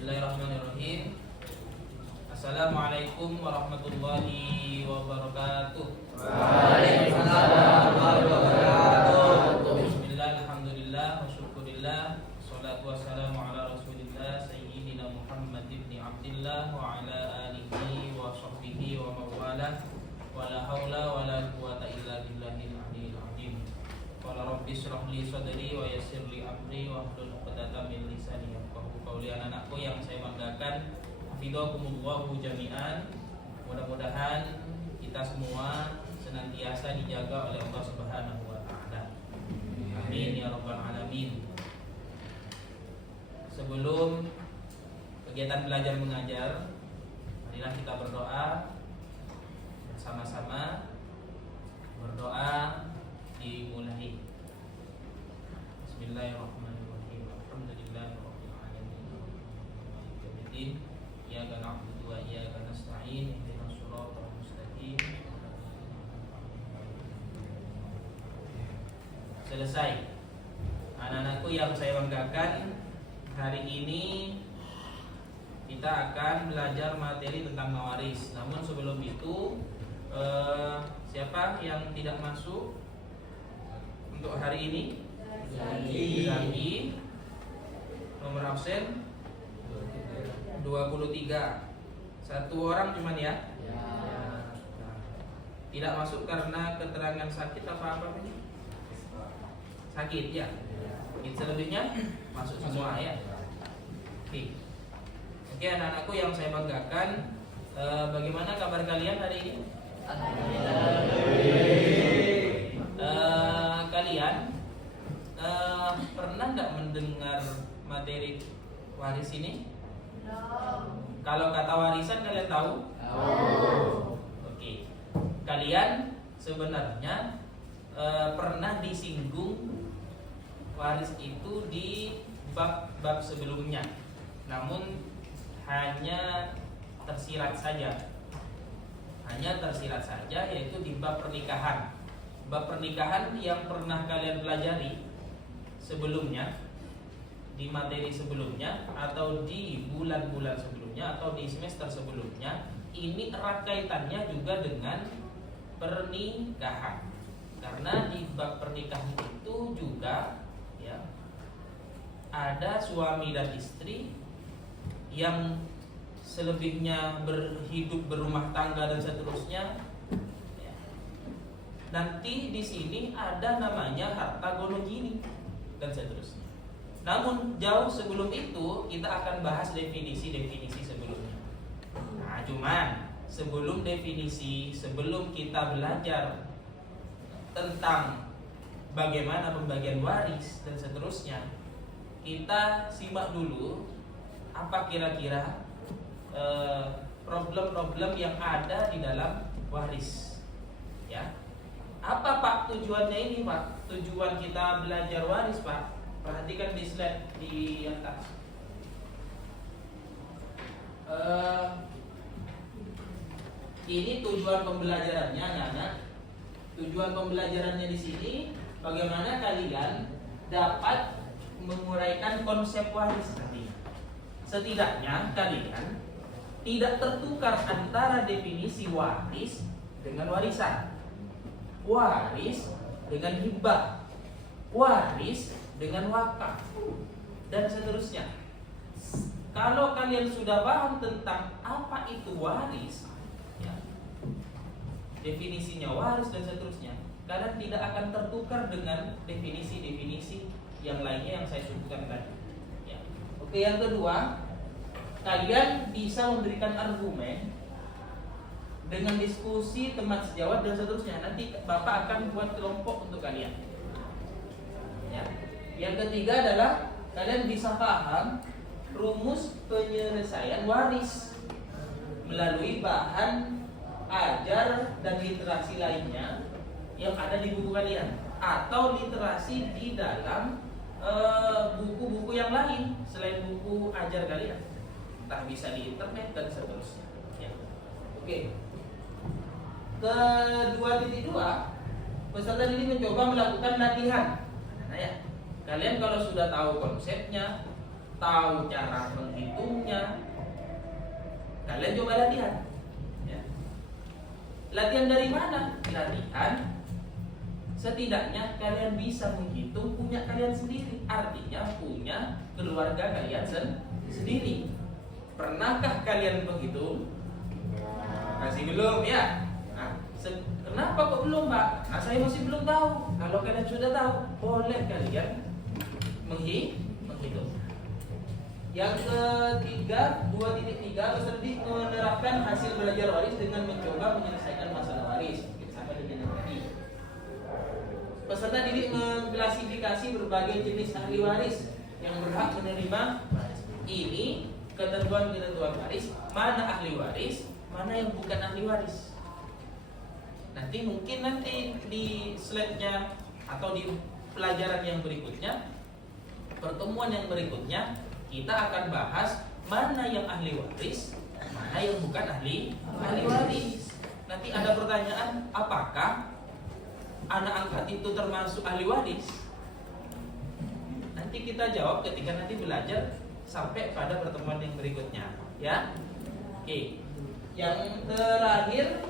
Bismillahirrahmanirrahim. Assalamualaikum warahmatullahi wabarakatuh. Waalaikumsalam warahmatullahi wabarakatuh. Bismillah, alhamdulillah, wa syukurillah, salatu wassalamu ala rasulillah Sayyidina Muhammad ibn Abdillah wa ala alihi wa sahbihi wa mawala wa la hawla wa la quwata illa billahil aliyyil azim. Qala rabbi shrah li sadri wa yassir li amri wa hlul 'uqdatam min lisani yafqahu qawli. Anak-anakku yang saya banggakan, hafizakumullahu jami'an. Mudah-mudahan kita semua senantiasa dijaga oleh Allah Subhanahu wa taala. Amin ya rabbal alamin. Sebelum kegiatan belajar mengajar, marilah kita berdoa bersama-sama. Berdoa dimulai. Bismillahirrahmanirrahim. Alhamdulillahirabbil alamin. Maliki yaumiddin. Iyyaka na'budu wa iyyaka nasta'in. Ihdinas shiratal mustaqim. Selesai. Anak-anakku yang saya banggakan, hari ini kita akan belajar materi tentang mawaris. Namun sebelum itu, siapa yang tidak masuk untuk hari ini? Zaki. Nomor absen 23. Satu orang cuman ya? Nah, tidak masuk karena keterangan sakit apa ini? Sakit ya? Selebihnya masuk semua ya? Oke, anak-anakku yang saya banggakan, bagaimana kabar kalian hari ini? Kalian pernah nggak mendengar materi waris ini? Kalau kata warisan kalian tahu? Oke. Kalian sebenarnya pernah disinggung waris itu di bab sebelumnya. Namun hanya tersirat saja. Yaitu di bab pernikahan. Bab pernikahan yang pernah kalian pelajari sebelumnya, di materi sebelumnya, atau di bulan-bulan sebelumnya, atau di semester sebelumnya, ini erat kaitannya juga dengan pernikahan. Karena di bab pernikahan itu juga ya, ada suami dan istri yang selebihnya berhidup berumah tangga dan seterusnya. Ya. Nanti di sini ada namanya harta gonogini dan seterusnya. Namun jauh sebelum itu kita akan bahas definisi-definisi sebelumnya. Nah, cuman sebelum definisi, sebelum kita belajar tentang bagaimana pembagian waris dan seterusnya, kita simak dulu apa kira-kira problem-problem yang ada di dalam waris. Ya, apa Pak tujuannya ini Pak? Tujuan kita belajar waris Pak? Perhatikan di slide di atas. Ini tujuan pembelajarannya, anak-anak. Tujuan pembelajarannya di sini bagaimana kalian dapat menguraikan konsep waris tadi. Setidaknya kalian tidak tertukar antara definisi waris dengan warisan, waris dengan hibah, waris dengan wakaf, dan seterusnya. Kalau kalian sudah paham tentang apa itu waris, ya, definisinya waris dan seterusnya, kalian tidak akan tertukar dengan definisi-definisi yang lainnya yang saya sebutkan tadi. Ya. Oke, yang kedua, kalian bisa memberikan argumen dengan diskusi teman sejawat dan seterusnya. Nanti Bapak akan buat kelompok untuk kalian. Ya. Yang ketiga adalah kalian bisa paham rumus penyelesaian waris melalui bahan ajar dan literasi lainnya yang ada di buku kalian, atau literasi di dalam buku-buku yang lain selain buku ajar kalian, entah bisa di internet dan seterusnya. Ya. Oke. Kedua, peserta ini mencoba melakukan latihan. Nah ya, kalian kalau sudah tahu konsepnya, tahu cara menghitungnya, kalian coba latihan. Ya. Latihan dari mana? Latihan setidaknya kalian bisa menghitung punya kalian sendiri. Artinya punya keluarga kalian sendiri. Pernahkah kalian menghitung? Masih belum ya? Nah, kenapa kok belum, Pak? Nah, saya masih belum tahu. Kalau kalian sudah tahu, boleh kalian menghitung. Yang ketiga, 2.3, peserta menerapkan hasil belajar waris dengan mencoba menyelesaikan masalah waris. Sampai dengan tadi. Peserta didik mengklasifikasi berbagai jenis ahli waris yang berhak menerima waris. Ini ketentuan-ketentuan waris, mana ahli waris, mana yang bukan ahli waris. Nanti mungkin di slide-nya atau di pelajaran yang berikutnya, pertemuan yang berikutnya, kita akan bahas mana yang ahli waris, mana yang bukan ahli waris. Nanti ada pertanyaan, apakah anak angkat itu termasuk ahli waris? Nanti kita jawab ketika nanti belajar sampai pada pertemuan yang berikutnya, ya. Oke. Yang terakhir,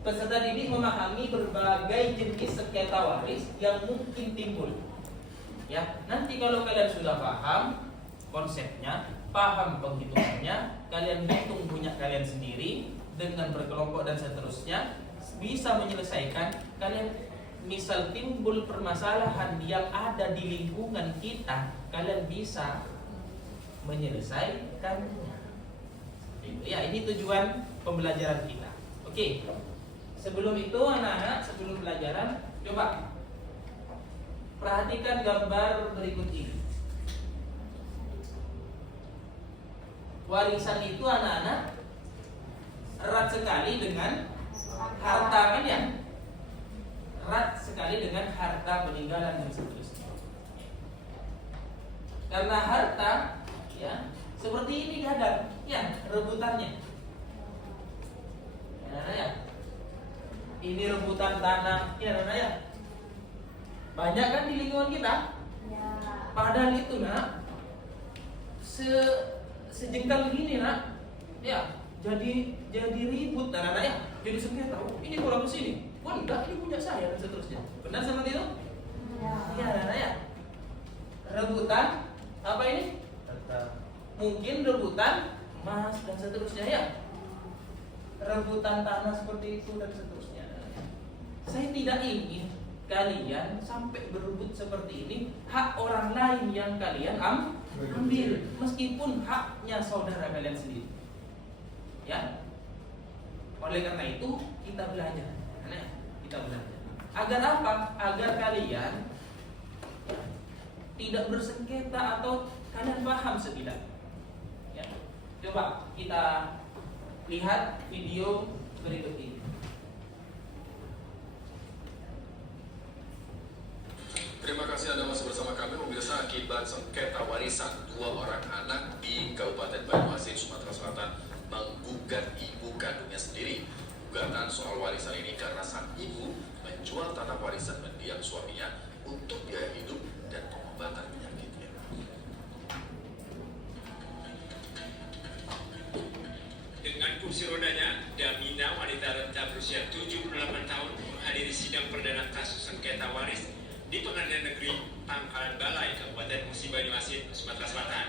peserta didik memahami berbagai jenis sengketa waris yang mungkin timbul. Ya, nanti kalau kalian sudah paham konsepnya, paham penghitungannya, kalian hitung punya kalian sendiri dengan berkelompok dan seterusnya, bisa menyelesaikan. Kalian misal timbul permasalahan yang ada di lingkungan kita, kalian bisa menyelesaikannya. Ya, ini tujuan pembelajaran kita. Oke. Sebelum itu anak-anak, sebelum pelajaran, coba perhatikan gambar berikut ini. Warisan itu anak-anak erat sekali dengan harta, kan ya? Erat sekali dengan harta peninggalan dan seterusnya. Karena harta, ya, seperti ini kadang, ya, rebutannya. Ya. Ini rebutan tanah, ya, ya. Banyak kan di lingkungan kita? Ya. Padahal itu, nak, sejengkal begini, nak, ya, jadi ribut, nah, ya, jadi sengketa. Ini kurang ke sini. Oh enggak, ini punya saya dan seterusnya. Benar seperti itu? Ya, ya. Rebutan apa ini? Mungkin rebutan emas dan seterusnya, ya. Rebutan tanah seperti itu dan seterusnya. Saya tidak ingin kalian sampai berebut seperti ini, hak orang lain yang kalian ambil, meskipun haknya saudara kalian sendiri. Ya. Oleh karena itu kita belajar. Kita belajar. Agar apa? Agar kalian tidak bersengketa atau kalian paham setidaknya. Ya. Coba kita lihat video berikut ini. Terima kasih Anda masih bersama kami. Pemirsa, akibat sengketa warisan, 2 orang anak di Kabupaten Banyuasin, Sumatera Selatan menggugat ibu kandungnya sendiri. Gugatan soal warisan ini karena sang ibu menjual tanah warisan mendiang suaminya untuk biaya hidup dan pengobatan penyakitnya. Dengan kursi rodanya, Damina, wanita renta berusia 78 tahun, menghadiri sidang perdana kasus sengketa waris di Pengadilan Negeri Pangkalan Balai, Kabupaten Musi Banyuasin, Sumatera Selatan.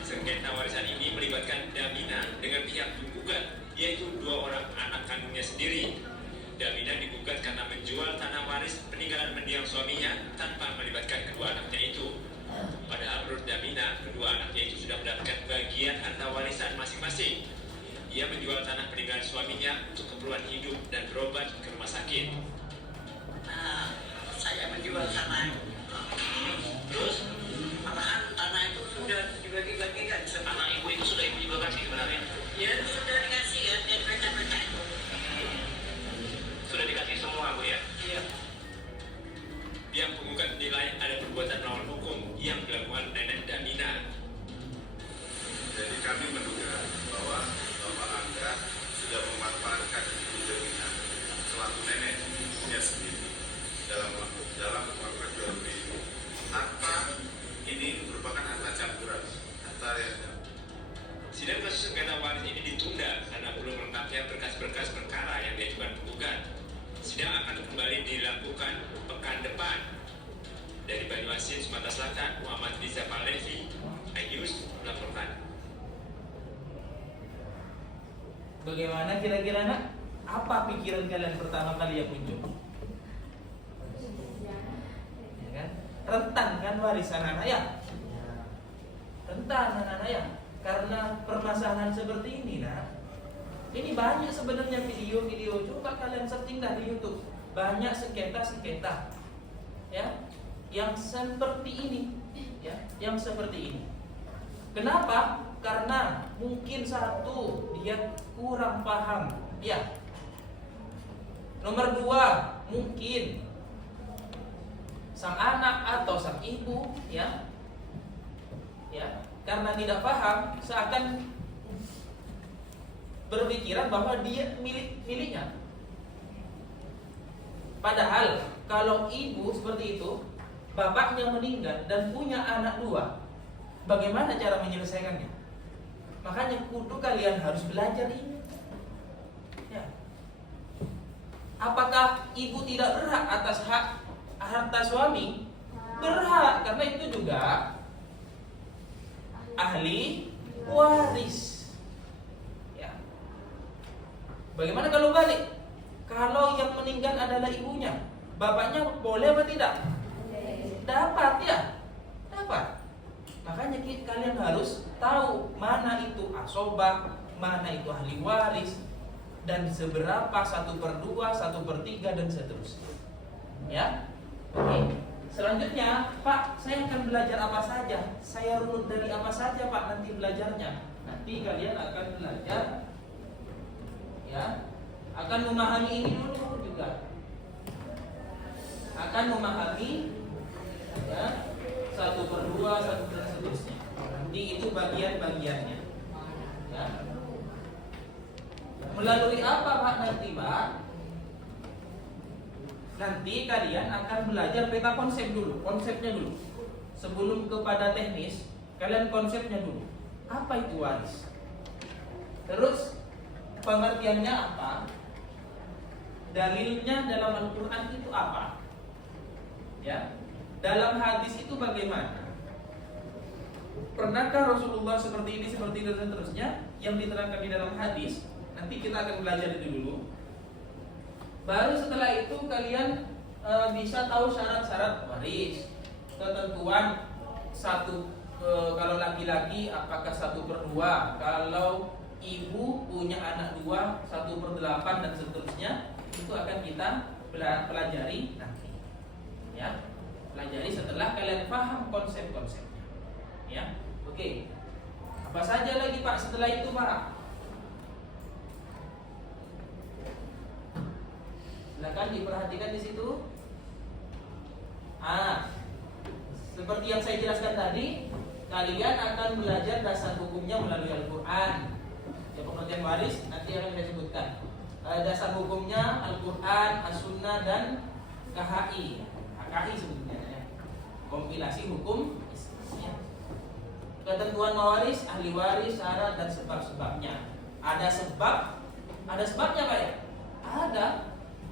Sengketa warisan ini melibatkan Damina dengan pihak penggugat, yaitu 2 orang anak kandungnya sendiri. Damina digugat karena menjual tanah waris peninggalan mendiang suaminya tanpa melibatkan kedua anaknya itu. Padahal menurut Damina, kedua anaknya itu sudah mendapatkan bagian harta warisan masing-masing. Ia menjual tanah peninggalan suaminya untuk keperluan hidup dan berobat ke rumah sakit. Saya menjual tanah. Terus malahan tanah itu sudah dibagi-bagikan. Anak ibu itu sudah ibu juga kasih sebenarnya? Ya sudah dikasih ya, dan peta-peta itu. Sudah dikasih semua, Bu, ya? Iya. Pihak penggugat menilai ada perbuatan melawan hukum yang dilakukan nenek Damina. Jadi kami menduga bahwa Bapak Angga sudah memanfaatkan ibu Damina selaku neneknya sendiri dalam melakukan jual beli. Harta ini merupakan harta campuran, Pertanyaannya. Sidang kasus sengketa waris ini ditunda karena belum lengkapnya berkas-berkas perkara yang diajukan penggugat. Sidang akan kembali dilakukan pekan depan. Dari Banyuasin, Sumatera Selatan, Muhammad Riza Palevi, iNews melaporkan. Bagaimana kira-kira nak? Apa pikiran kalian pertama kali yang muncul? Ya kan? Rentan kan warisan anak ayah? Rentan anak ayah. Karena permasalahan seperti ini, nah, ini banyak sebenarnya video-video. Coba kalian searching dah di YouTube. Banyak sengketa-sengketa, ya, yang seperti ini, ya, yang seperti ini. Kenapa? Karena mungkin satu, dia kurang paham, ya. Nomor dua, mungkin sang anak atau sang ibu, ya, karena tidak paham, seakan berpikiran bahwa dia miliknya. Padahal kalau ibu seperti itu, bapaknya meninggal dan punya anak dua, bagaimana cara menyelesaikannya? Makanya kudu kalian harus belajar ini. Ya. Apakah ibu tidak berhak atas hak harta suami? Berhak, karena itu juga ahli waris. Ya. Bagaimana kalau balik? Kalau yang meninggal adalah ibunya, bapaknya boleh atau tidak? Dapat, ya, dapat. Makanya kalian harus tahu mana itu asobah, mana itu ahli waris, dan seberapa 1/2, 1/3 dan seterusnya. Ya, oke. Selanjutnya, Pak, saya akan belajar apa saja? Saya runut dari apa saja, Pak, nanti belajarnya? Nanti kalian akan belajar, ya, akan memahami ini dulu juga. Akan memahami, ya, 1/2, 1 dan seterusnya. Nanti itu bagian-bagiannya. Ya. Melalui apa, Pak, nanti, Pak? Nanti kalian akan belajar peta konsep dulu, konsepnya dulu. Sebelum kepada teknis, kalian konsepnya dulu. Apa itu waris? Terus pengertiannya apa? Dalilnya dalam Al-Quran itu apa? Ya, dalam hadis itu bagaimana? Pernahkah Rasulullah seperti ini, seperti itu dan seterusnya yang diterangkan di dalam hadis? Nanti kita akan belajar itu dulu. Baru setelah itu kalian bisa tahu syarat-syarat waris, ketentuan kalau laki-laki apakah 1/2, kalau ibu punya anak 2, 1/8 dan seterusnya. Itu akan kita pelajari nanti. Ya, pelajari setelah kalian paham konsep-konsepnya. Ya, oke. Apa saja lagi, Pak, setelah itu, Pak? Silakan diperhatikan di situ. Seperti yang saya jelaskan tadi, kalian akan belajar dasar hukumnya melalui Al-Quran. Ya, pengertian waris nanti akan saya sebutkan. Dasar hukumnya Al-Quran, As-Sunnah dan KHI. KHI sebutnya, ya. Kompilasi hukum Islam. Ketentuan mawaris, ahli waris, syarat dan sebab-sebabnya. Ada sebabnya, Pak, ya? Ada.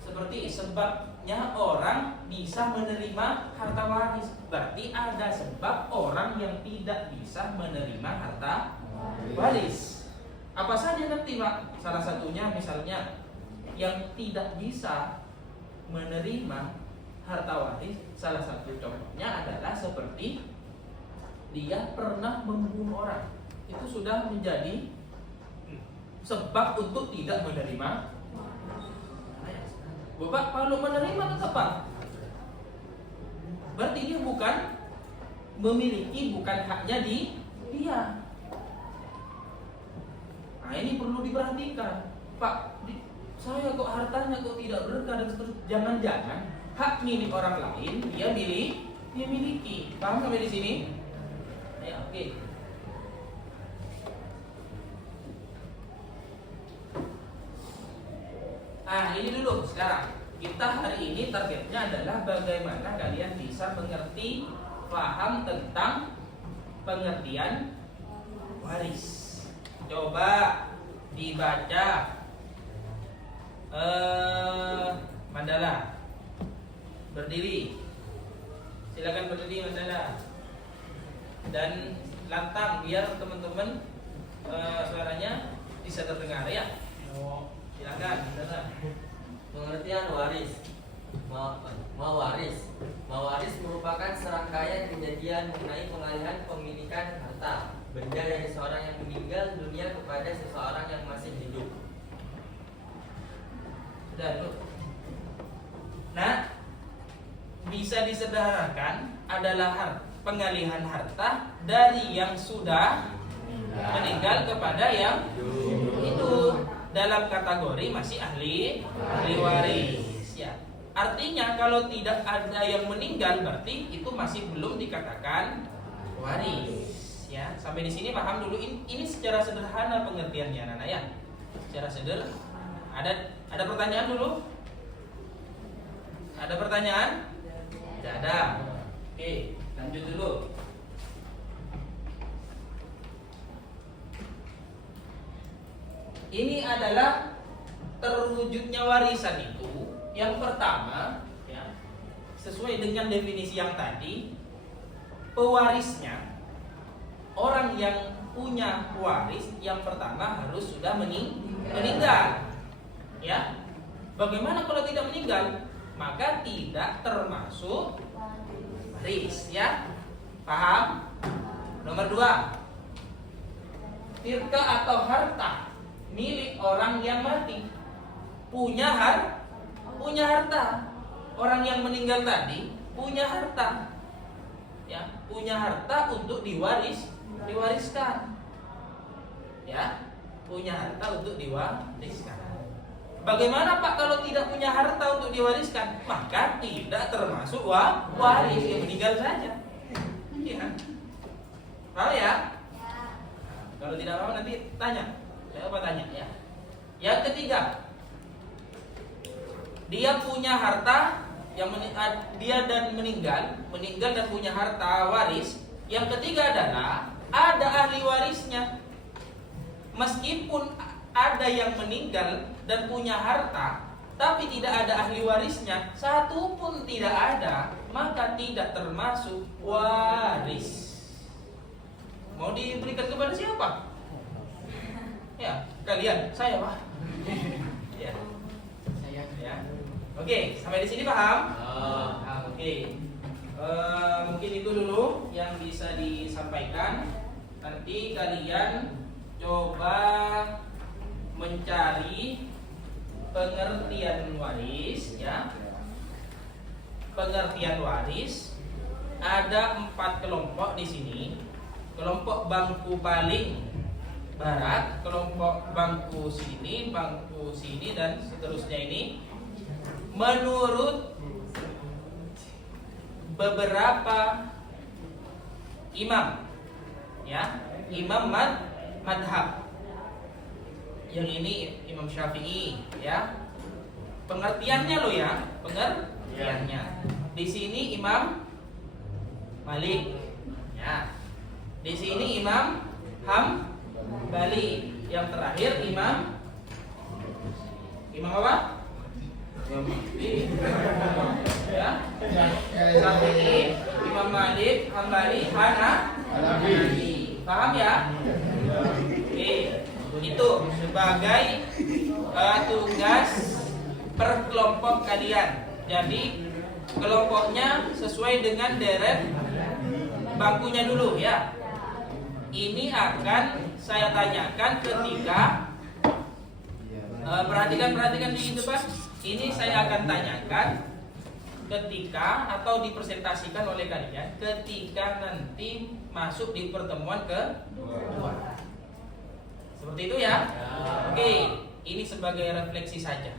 Seperti sebabnya orang bisa menerima harta waris, berarti ada sebab orang yang tidak bisa menerima harta waris. Apa saja nanti, Pak? Salah satunya misalnya yang tidak bisa menerima harta waris, salah satu contohnya adalah seperti dia pernah membunuh orang. Itu sudah menjadi sebab untuk tidak menerima. Bapak kalau menerima tetap, Pak, berarti dia bukan memiliki, bukan haknya di dia. Nah, ini perlu diperhatikan, Pak. Saya kok hartanya kok tidak berkah dan seterusnya. Jangan-jangan hak milik orang lain dia miliki. Paham sampai di sini? Ya, oke. Ini dulu sekarang. Kita hari ini targetnya adalah bagaimana kalian bisa mengerti, paham tentang pengertian waris. Coba dibaca Mandala. Berdiri. Silakan berdiri Mandala. Dan lantang biar teman-teman suaranya bisa terdengar ya. Silakan Mandala. Pengertian waris. Mewaris. Mewaris merupakan serangkaian kejadian mengenai pengalihan pemilikan harta benda dari seorang yang meninggal dunia kepada seseorang yang masih hidup. Sudah dulu. Nah, bisa disederhanakan adalah pengalihan harta dari yang sudah meninggal kepada yang hidup dalam kategori masih ahli waris ya. Artinya kalau tidak ada yang meninggal berarti itu masih belum dikatakan waris ya. Sampai di sini paham dulu. Ini secara sederhana pengertiannya Nana ya. Secara sederhana. Ada pertanyaan dulu? Ada pertanyaan? Tidak ada. Oke, lanjut dulu. Ini adalah terwujudnya warisan itu. Yang pertama, ya, sesuai dengan definisi yang tadi, pewarisnya orang yang punya waris yang pertama harus sudah meninggal. Ya, bagaimana kalau tidak meninggal? Maka tidak termasuk waris. Ya, paham? Nomor 2, tirka atau harta milik orang yang mati. Punya harta. Orang yang meninggal tadi punya harta. Ya, punya harta untuk diwariskan. Ya, punya harta untuk diwariskan. Bagaimana Pak kalau tidak punya harta untuk diwariskan? Maka tidak termasuk waris, yang meninggal saja. Ya. Paham ya? Kalau tidak paham nanti tanya. Saya apa tanya ya? Yang ketiga, dia punya harta yang dia dan meninggal dan punya harta waris. Yang ketiga adalah ada ahli warisnya. Meskipun ada yang meninggal dan punya harta, tapi tidak ada ahli warisnya, satu pun tidak ada, maka tidak termasuk waris. Mau diberikan kepada siapa? Ya, kalian, saya Pak. Ya. Saya. Ya. Oke, sampai di sini paham? Oke. Mungkin itu dulu yang bisa disampaikan. Nanti kalian coba mencari pengertian waris ya. Pengertian waris ada 4 kelompok di sini. Kelompok bangku paling barat, kelompok bangku sini, dan seterusnya ini menurut beberapa imam ya, imam madhab. Yang ini Imam Syafi'i ya. Pengertiannya loh ya, pengertiannya. Di sini Imam Malik ya. Di sini Imam Hambali. Yang terakhir Imam apa? Ya. Syafi'i, Imam Malik, Hambali, Hanafi. Paham ya? Oke. Itu sebagai tugas per kelompok kalian. Jadi kelompoknya sesuai dengan deret bangkunya dulu ya. Ini akan saya tanyakan ketika perhatikan di depan. Ini saya akan tanyakan ketika atau dipresentasikan oleh kalian ketika nanti masuk di pertemuan kedua. Seperti itu ya. Oke, ini sebagai refleksi saja.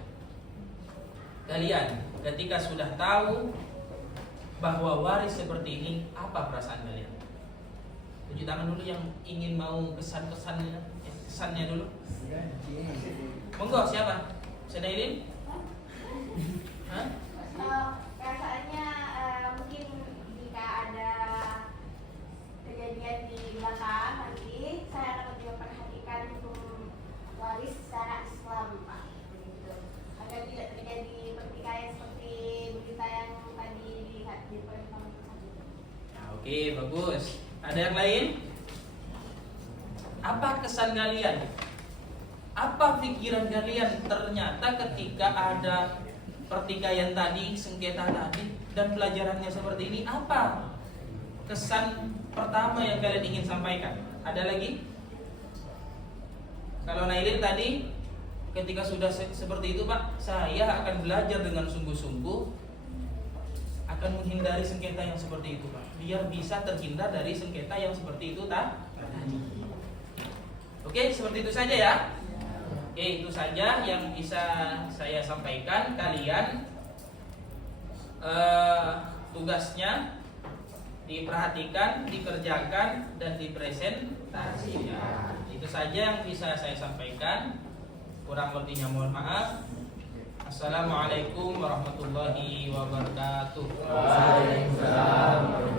Kalian ketika sudah tahu bahwa waris seperti ini, apa perasaan kalian? Tunjuk tangan dulu yang ingin mau kesannya dulu. Monggo, siapa? Senailin? Hah? Perasaannya mungkin jika ada kejadian di belakang nanti saya akan Bagus. Ada yang lain? Apa kesan kalian? Apa pikiran kalian ternyata ketika ada pertikaian tadi, sengketa tadi, dan pelajarannya seperti ini, apa kesan pertama yang kalian ingin sampaikan? Ada lagi? Kalau Nailin tadi, ketika sudah seperti itu, Pak, saya akan belajar dengan sungguh-sungguh, akan menghindari sengketa yang seperti itu, Pak, biar bisa terhindar dari sengketa yang seperti itu tadi. Oke, seperti itu saja ya. Oke, itu saja yang bisa saya sampaikan. Kalian tugasnya diperhatikan, dikerjakan, dan dipresentasikan. Itu saja yang bisa saya sampaikan. Kurang lebihnya mohon maaf. Assalamualaikum warahmatullahi wabarakatuh. Waalaikumsalam.